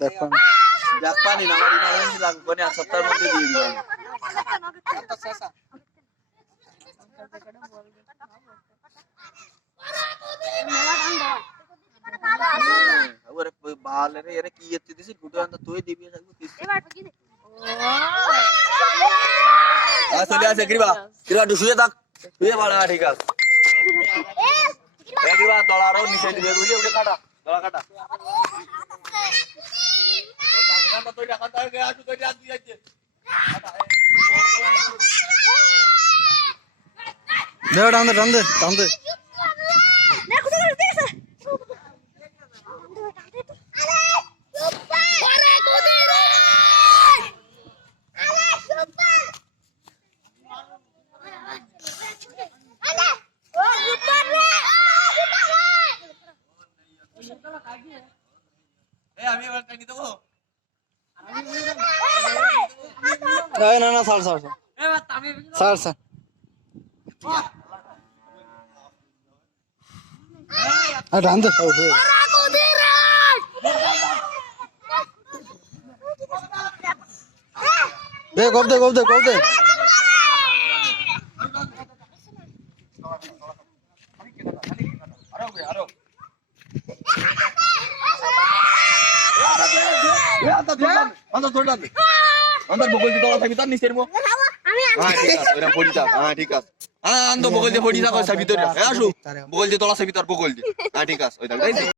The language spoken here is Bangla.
দেখুন দেখ পানি না আমার ইমার্জেন্সি লাগবে কোনে আর সপ্তাহের মধ্যে দিয়ে দিবেন ওরে বালে রে এরে কি এতে দিছিস ফুটো আনতে তুই দিবি থাকবি এবার কি দে চলে আসে গ্রিবা গ্রিবা একটু শুয়ে থাক শুয়ে বাড়া ঠিক আছে গ্রিবা দলারও নিচে দিবে বুঝলি ওকে কাটা দলা কাটা তুই টাকা তার গে আসু তুই রাত দিয়েছে দেও টান দে দেখো দেখো দেখো আরে কোদে রে আরে সুপার আরে ও সুপার রে এ আমি এবার কাটি দেব না ছাড় টান দে কব দে अंदर बगल दे तोला सबितर निसेर मो हां ठीक আছে ওরা পড়ি যা हां ঠিক আছে আন্দো বগল দে পড়ি যা কই সবিতর আসু বগল দে তলা সবিতর বগল দে हां ঠিক আছে ওই দাও